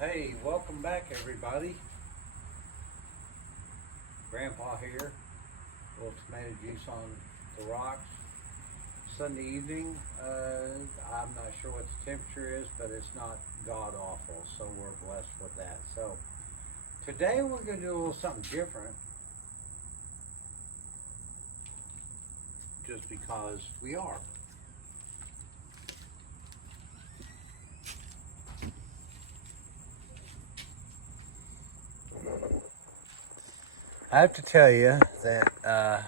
Hey, welcome back everybody. Grandpa here. A little tomato juice on the rocks. Sunday evening. I'm not sure what the temperature is, but it's not god awful, so we're blessed with that. So today we're going to do a little something different, just because we are. I have to tell you that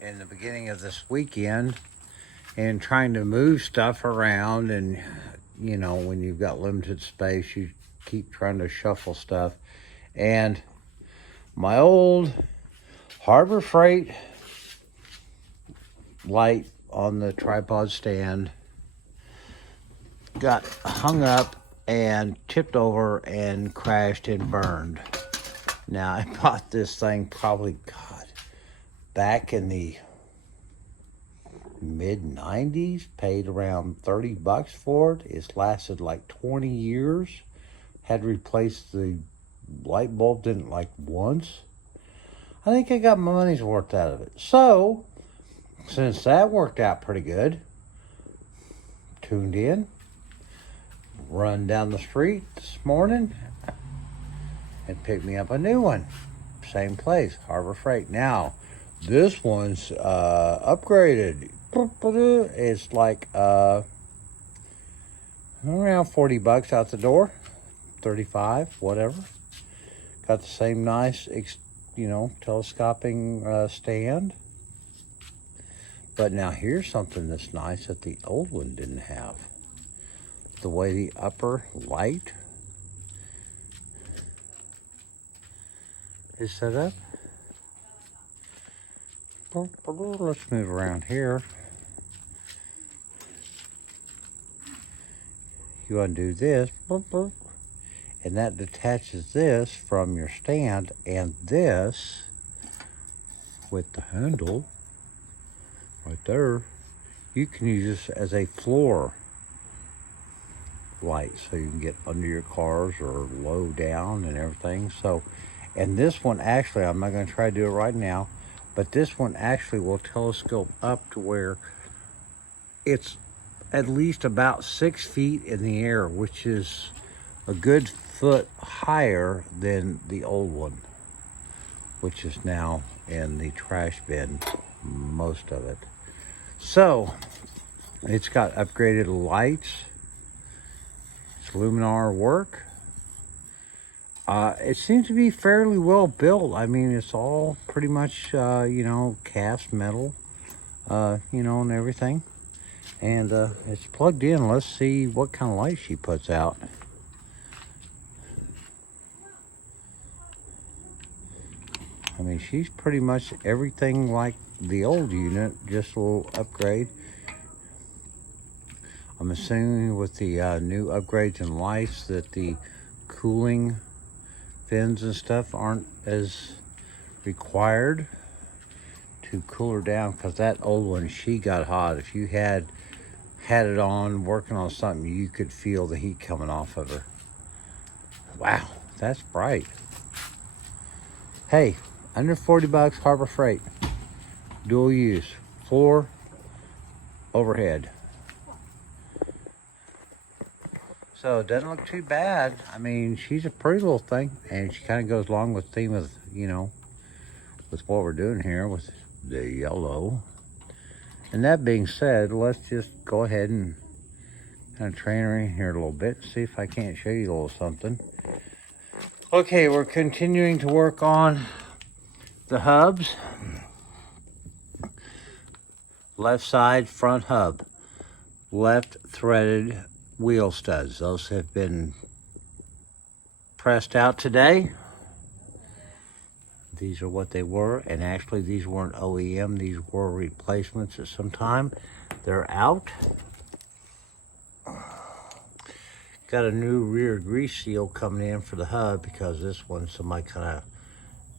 in the beginning of this weekend, and trying to move stuff around, and you know, when you've got limited space, you keep trying to shuffle stuff. And my old Harbor Freight light on the tripod stand got hung up and tipped over and crashed and burned. Now, I bought this thing probably, back in the mid-90s, paid around $30 for it. It's lasted like 20 years. Had replaced the light bulb, didn't like once. I think I got my money's worth out of it. So, since that worked out pretty good, tuned in, run down the street this morning, and picked me up a new one. Same place, Harbor Freight. Now, this one's upgraded. It's like around $40 out the door, 35, whatever. Got the same nice, telescoping stand. But now here's something that's nice that the old one didn't have. The way the upper light is set up. Let's move around here. You undo this, and that detaches this from your stand, and this with the handle right there, you can use this as a floor light, so you can get under your cars or low down and everything. So, and this one actually, I'm not going to try to do it right now, but this one actually will telescope up to where it's at least about 6 feet in the air, which is a good foot higher than the old one, which is now in the trash bin, most of it. So, it's got upgraded lights. It's Luminar work. It seems to be fairly well built. I mean, it's all pretty much, cast metal, and everything. And it's plugged in. Let's see what kind of light she puts out. I mean, she's pretty much everything like the old unit, just a little upgrade. I'm assuming with the new upgrades and lights that the cooling fins and stuff aren't as required to cool her down, because that old one, she got hot. If you had it on working on something, you could feel the heat coming off of her. Wow, that's bright. Hey, under $40, Harbor Freight, dual use, floor, overhead. So it doesn't look too bad. I mean, she's a pretty little thing, and she kind of goes along with the theme of, with what we're doing here with the yellow. And that being said, let's just go ahead and kind of train her in here a little bit, see if I can't show you a little something. Okay, we're continuing to work on the hubs. Left side front hub, left threaded wheel studs. Those have been pressed out today. These are what they were, and actually these weren't OEM, these were replacements at some time. They're out. Got a new rear grease seal coming in for the hub, because this one somebody kind of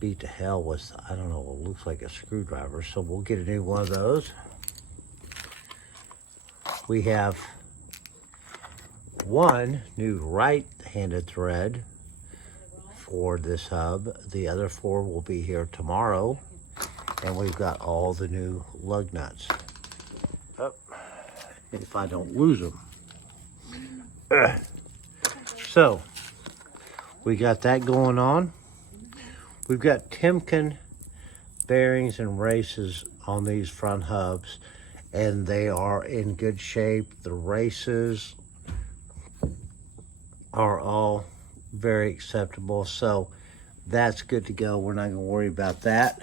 beat to hell with, I don't know, it looks like a screwdriver, so we'll get a new one of those. We have one new right-handed thread for this hub. The other 4 will be here tomorrow. And we've got all the new lug nuts. Oh, if I don't lose them. So, we got that going on. We've got Timken bearings and races on these front hubs, and they are in good shape. The races are all very acceptable, so that's good to go. We're not going to worry about that.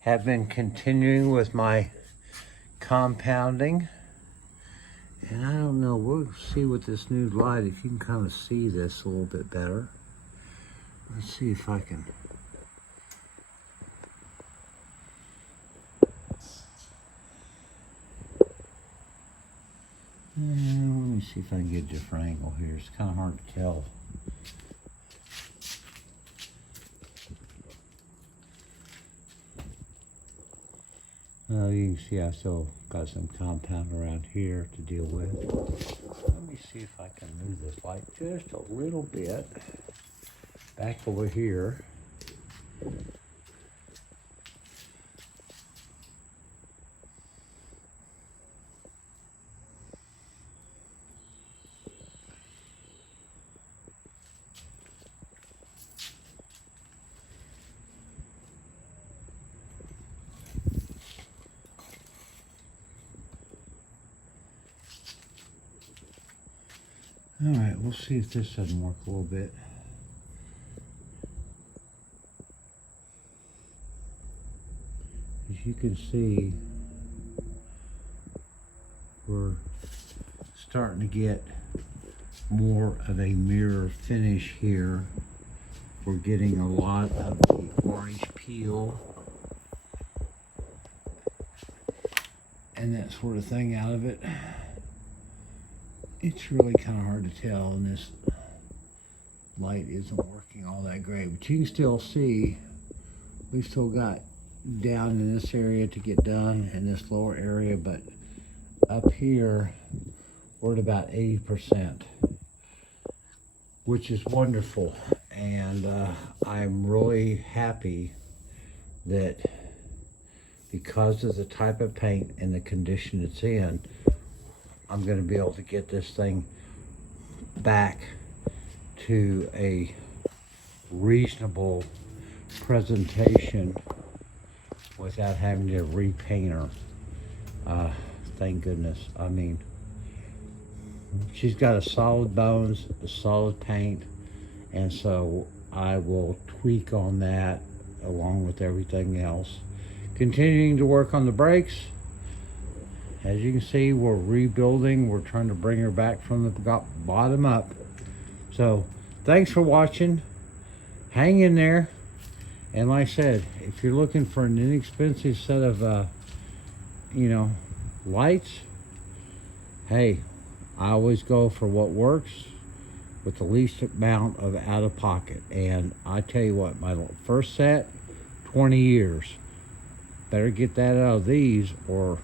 Have been continuing with my compounding, and I don't know, we'll see with this new light if you can kind of see this a little bit better. Let's see if I can. Let me see if I can get a different angle here. It's kind of hard to tell. You can see I still got some compound around here to deal with. Let me see if I can move this light just a little bit back over here. All right, we'll see if this doesn't work a little bit. As you can see, we're starting to get more of a mirror finish here. We're getting a lot of the orange peel and that sort of thing out of it. It's really kind of hard to tell, and this light isn't working all that great, but you can still see we've still got down in this area to get done in this lower area, but up here we're at about 80%, which is wonderful. And I'm really happy that because of the type of paint and the condition it's in, I'm going to be able to get this thing back to a reasonable presentation without having to repaint her. Thank goodness. I mean, she's got a solid bones, a solid paint, and so I will tweak on that along with everything else. Continuing to work on the brakes. As you can see, we're rebuilding. We're trying to bring her back from the bottom up. So thanks for watching. Hang in there. And like I said, if you're looking for an inexpensive set of, lights, hey, I always go for what works with the least amount of out of pocket. And I tell you what, my first set, 20 years. Better get that out of these, or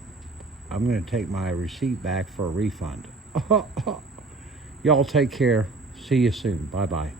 I'm going to take my receipt back for a refund. Y'all take care. See you soon. Bye-bye.